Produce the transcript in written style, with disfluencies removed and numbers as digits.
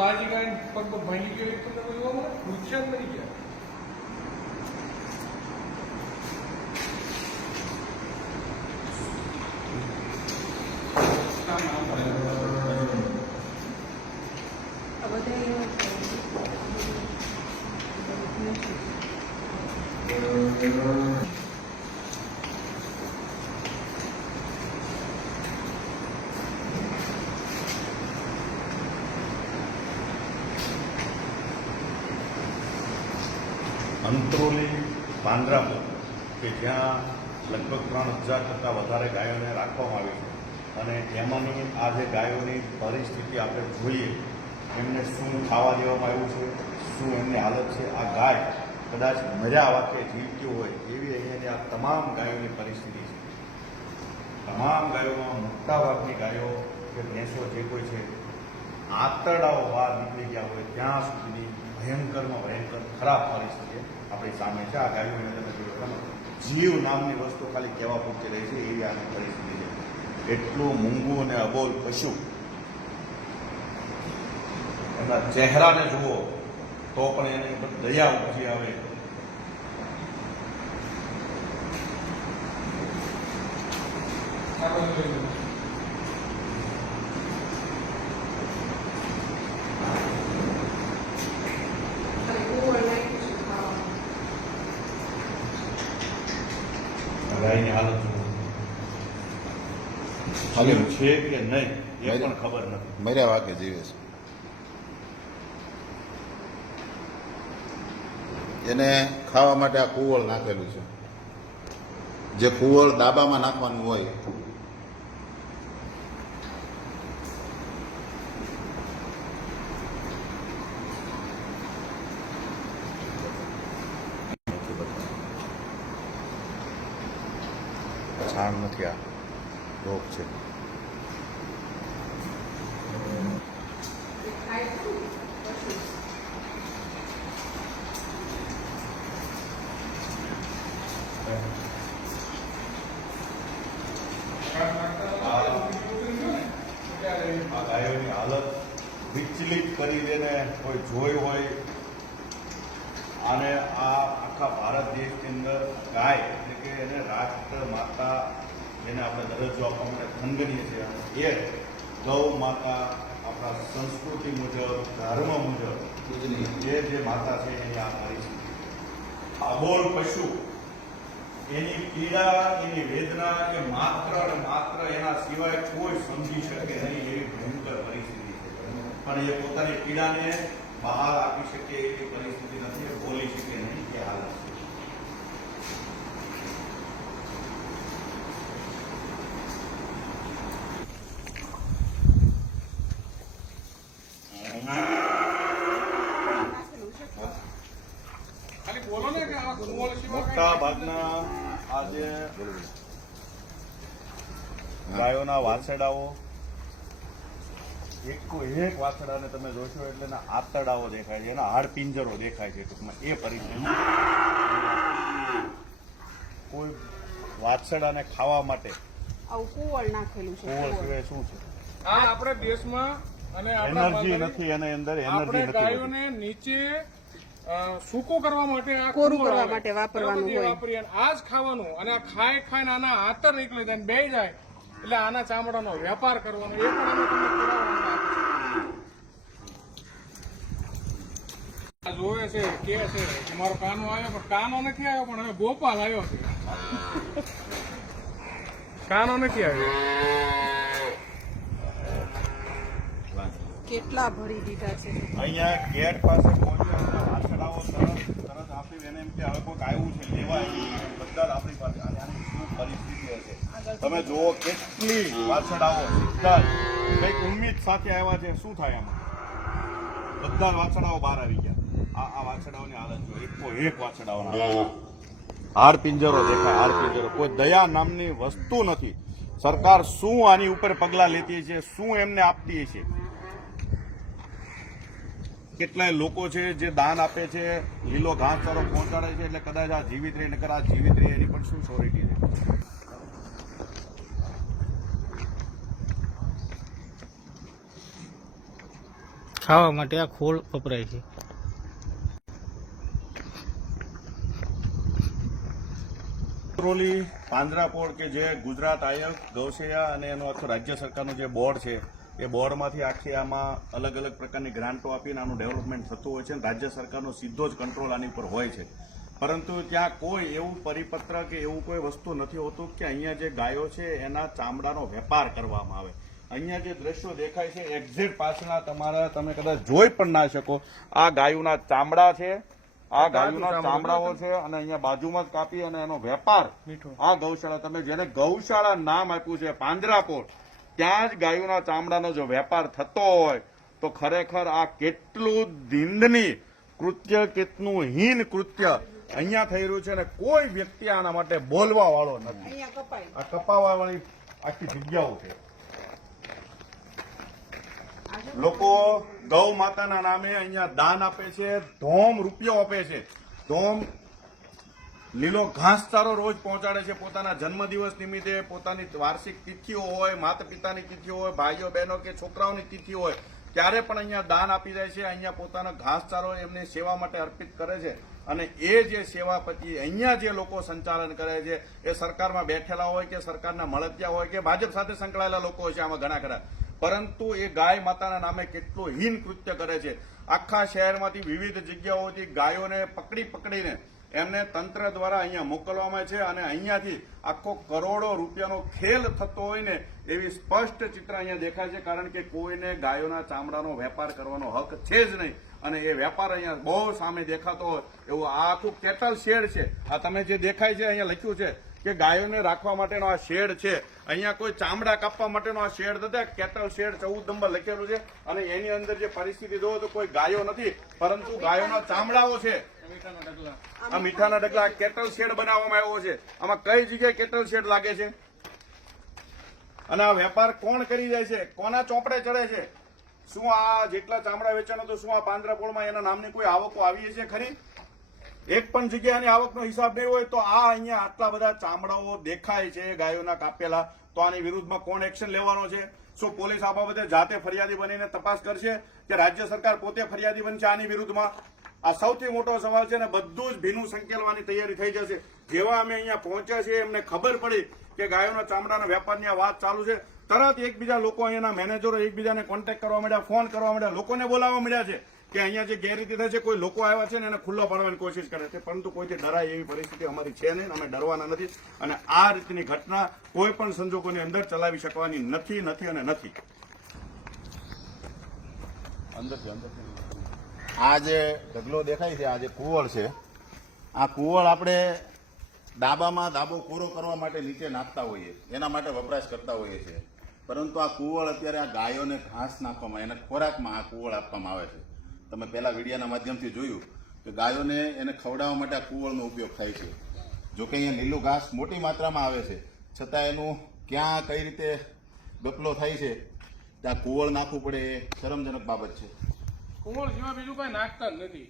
તાજી ગાય પગ ભાંગી ગયો એક તમને કોઈ જોવા મળે? નુકસાન મરી ગયા. અંત્રોલી પાંજરાપોળ કે જ્યાં લગભગ 3000 કરતાં વધારે ગાયોને રાખવામાં આવી છે અને એમાંની આ જે ગાયોની પરિસ્થિતિ આપણે જોઈએ, એમને શું ખાવા દેવામાં આવ્યું છે, શું એમની હાલત છે, આ ગાય કદાચ મર્યા વાતે જીવતી હોય એવી અહીંયાની આ તમામ ગાયોની પરિસ્થિતિ છે. તમામ ગાયોમાં મોટાભાગની ગાયો કે ભેંસો જે કોઈ છે, આંતરડાઓ બહાર નીકળી ગયા હોય ત્યાં સુધીની ભયંકરમાં ભયંકર ખરાબ પરિસ્થિતિ આપણી સામે છે. આ ગાયોને તમે જોયું જીવ નામની વસ્તુ ખાલી કહેવા પૂરતી રહી છે એવી આની પરિસ્થિતિ છે. એટલું મૂંગું અને અબોલ પશુ, એના ચહેરાને જુઓ તો પણ એની ઉપર દયા ઉપજી આવે. ગાયની હાલત જુઓ છે કે નહીં એ પણ ખબર નથી. મર્યા વાગે જીવે છે. એને ખાવા માટે આ કુવળ નાખેલું છે, જે કુવળ દાબામાં નાખવાનું હોય. છાણ નથી, આ રોગ છે. આ ગાયોની હાલત વિચલિત કરી દેને કોઈ જોયું હોય. અને આ આખા ભારત દેશની અંદર ગાય એટલે કે એને રાષ્ટ્ર માતા જેને આપણે દરજ્જો આપવા માટે ખંડનીય છે, એ ગૌ માતા આપણા સંસ્કૃતિ મુજબ, ધર્મ મુજબ જે માતા છે એની આ પરિસ્થિતિ. અબોલ પશુ, એની પીડા, એની વેદના એ માત્ર અને માત્ર એના સિવાય કોઈ સમજી શકે નહીં એવી ભયંકર પરિસ્થિતિ છે. પણ એ પોતાની પીડાને બહાર આપી શકે એવી પરિસ્થિતિ નથી, બોલી શકે નહીં એ હાલત છે. મોટા ભાગના આ જે ગાયોના વાછરડાઓ, એક વાછરડાને તમે જોશો એટલે એના આંતરડાઓ દેખાય છે, એના હાડપિંજરો દેખાય છે. ટૂંકમાં એ પરિસ્થિતિ. કોઈ વાછરડાને ખાવા માટે કુવળ નાખેલું છે. કુવળ સિવાય શું છે? આ આપણે દેશમાં અને એનર્જી નથી, એની અંદર એનર્જી નથી. ગાયોને નીચે સૂકો કરવા માટે, આ કોરું કરવા માટે વાપરવાનું હોય. વાપરીએ આ જ ખાવાનું. અને આ ખાઈને આના આંતર નીકળી જાય, બે જાય એટલે આના ચામડાનો વેપાર કરવાનો. એ પણ અમે તમને પુરાવા જોવે છે, કે છે કે મારો કાનો આવ્યો, પણ કાનો નથી આવ્યો, પણ હવે ગોપાલ આવ્યો છે. કાનો નથી આવ્યો. કેટલા ભરી દીધા છે. અહીંયા ગેટ પાસે પહોંચ્યા, વાછરડાઓ તરત આપી એને એમ કે હવે કોઈક આવ્યું છે લેવા, બધા જ આપણી પાસે. આની શું પરિસ્થિતિ હશે તમે જુઓ. કેટલી વાછરડાઓ સીધા કંઈક ઉમ્મીદ સાથે આવ્યા છે. શું થાય એમાં? બધા જ વાછરડાઓ બહાર આવી ગયા. આ વાછરડાઓની હાલત જો, એક વાછરડાઓના હાર પિંજરો દેખાય, હાર પિંજરો. કોઈ દયા નામની વસ્તુ નથી. સરકાર શું આની ઉપર પગલાં લેતી છે, શું એમને આપતી છે? કેટલાય લોકો છે જે દાન આપે છે, લીલો ઘાસચારો પહોંચાડે છે, એટલે કદાચ આ જીવિત રહે, નકર આ જીવિત રહે એની પણ શું શ્યોરિટી છે? ખાવા માટે આ ખોળ વપરાય છે. કોરોલી પાંજરાપોળ કે જે ગુજરાત આયોગ ગૌસેયા અને એનો આખો રાજ્ય સરકારનું જે બોર્ડ છે એ બોર્ડમાંથી આખી આમાં અલગ અલગ પ્રકારની ગ્રાન્ટો આપીને આનું ડેવલપમેન્ટ થતું હોય છે અને રાજ્ય સરકારનો સીધો જ કંટ્રોલ આની પર હોય છે. પરંતુ ત્યાં કોઈ એવું પરિપત્ર કે એવું કોઈ વસ્તુ નથી હોતું કે અહીંયા જે ગાયો છે એના ચામડાનો વેપાર કરવામાં આવે. અહીંયા જે દ્રશ્યો દેખાય છે એક્ઝેક્ટ પાછળના તમારા તમે કદાચ જોઈ પણ ના શકો. આ ગાયોના ચામડા છે, આ ગાયોના ચામડાઓ છે અને અહીંયા બાજુમાં જ કાપી અને એનો વેપાર આ ગૌશાળા, તમે જેને ગૌશાળા નામ આપ્યું છે પાંજરાપોળ, ત્યાં જ ગાયોના ચામડાનો જો વેપાર થતો હોય તો ખરેખર આ કેટલું નિંદનીય કૃત્ય, કેટલું હીન કૃત્ય અહીંયા થઈ રહ્યું છે અને કોઈ વ્યક્તિ આના માટે બોલવા વાળો નથી. અહીંયા કપાય. આ કપાવા વાળી આખી જગ્યાઓ છે. લોકો ગૌ માતાના નામે અહીંયા દાન આપે છે, ધોમ રૂપિયો આપે છે, ધોમ લીલો ઘાસચારો રોજ પહોંચાડે છે. પોતાના જન્મદિવસ નિમિત્તે, પોતાની વાર્ષિક તિથિઓ હોય, માતા પિતાની તિથિ હોય, ભાઈઓ બહેનો કે છોકરાઓની તિથિ હોય, ત્યારે પણ અહીંયા દાન આપી જાય છે. અહીંયા પોતાનો ઘાસચારો એમની સેવા માટે અર્પિત કરે છે અને એ જે સેવા પછી અહીંયા જે લોકો સંચાલન કરે છે એ સરકારમાં બેઠેલા હોય કે સરકારના મળતિયા હોય કે ભાજપ સાથે સંકળાયેલા લોકો હોય છે આમાં ઘણા ખરા, પરંતુ એ ગાય માતાના નામે કેટલું હીન કૃત્ય કરે છે. આખા શહેરમાંથી વિવિધ જગ્યાઓથી ગાયોને પકડીને એમને તંત્ર દ્વારા અહીંયા મોકલવામાં છે અને અહીંયાથી આખો કરોડો રૂપિયાનો ખેલ થતો હોય ને એવી સ્પષ્ટ ચિત્ર અહીંયા દેખાય છે. કારણ કે કોઈને ગાયોના ચામડાનો વેપાર કરવાનો હક છે જ નહીં અને એ વેપાર અહીંયા બહુ સામે દેખાતો હોય એવું આ આખું કેટલ શેડ છે. આ તમે જે દેખાય છે અહીંયા લખ્યું છે કે ગાયોને રાખવા માટેનો આ શેડ છે. અહીંયા કોઈ ચામડા કાપવા માટેનો આ શેડ નથી. કેટલ શેડ 14 નંબર લખેલું છે અને એની અંદર જે પરિસ્થિતિ જોવો તો કોઈ ગાયો નથી પરંતુ ગાયોના ચામડાઓ છે. આ મીઠાના ડગલા કેટલ શેડ બનાવવામાં આવ્યો છે. આમાં કઈ જગ્યાએ કેટલ શેડ લાગે છે અને આ વેપાર કોણ કરી જાય છે, કોના ચોપડે ચડે છે? શું આ જેટલા ચામડા વેચાણ તો શું આ પાંજરાપોળમાં એના નામની કોઈ આવકો આવી છે ખરી? એક પણ જગ્યાની આવકનો હિસાબ નહીં હોય તો આ અહીંયા આટલા બધા ચામડાઓ દેખાય છે ગાયોના કાપેલા, તો આની વિરુદ્ધમાં કોણ એક્શન લેવાનો છે? શું પોલીસ આ બાબતે જાતે ફરિયાદી બનીને તપાસ કરશે કે રાજ્ય સરકાર પોતે ફરિયાદી બનશે આની વિરુદ્ધમાં? આ સૌથી મોટો સવાલ છે ને બધું જ ભીનું સંકેલવાની તૈયારી થઈ જશે. જેવા અમે અહીંયા પહોંચ્યા છીએ એમને ખબર પડી કે ગાયોના ચામડાના વેપારની આ વાત ચાલુ છે, તરત એકબીજા લોકો અહીંયાના મેનેજરો એકબીજાને કોન્ટેક્ટ કરવા માંડ્યા, ફોન કરવા માંડ્યા, લોકોને બોલાવવા માંડ્યા છે કે અહીંયા જે ગેરરીતિ થાય છે, કોઈ લોકો આવ્યા છે ને એને ખુલ્લો પાડવાની કોશિશ કરે છે, પરંતુ કોઈથી ડરાય એવી પરિસ્થિતિ અમારી છે નહીં. અમે ડરવાના નથી અને આ રીતની ઘટના કોઈ પણ સંજોગોની અંદર ચલાવી શકવાની નથી અને નથી. આ જે ઢગલો દેખાય છે, આ જે કુવળ છે, આ કુવળ આપણે દાબામાં દાબો પૂરો કરવા માટે નીચે નાખતા હોઈએ, એના માટે વપરાશ કરતા હોઈએ છીએ. પરંતુ આ કુવળ અત્યારે આ ગાયોને ઘાસ નાખવામાં, એને ખોરાકમાં આ કુવળ આપવામાં આવે છે. તમે પહેલા વિડીયોના માધ્યમથી જોયું કે ગાયોને એને ખવડાવવા માટે આ કુવળનો ઉપયોગ થાય છે. જોકે અહીંયા લીલું ઘાસ મોટી માત્રામાં આવે છે, છતાં એનું ક્યાં કઈ રીતે ગપલો થાય છે ત્યાં કુવળ નાખવું પડે એ શરમજનક બાબત છે. કુંવળ સિવાય બીજું કઈ નાખતા જ નથી.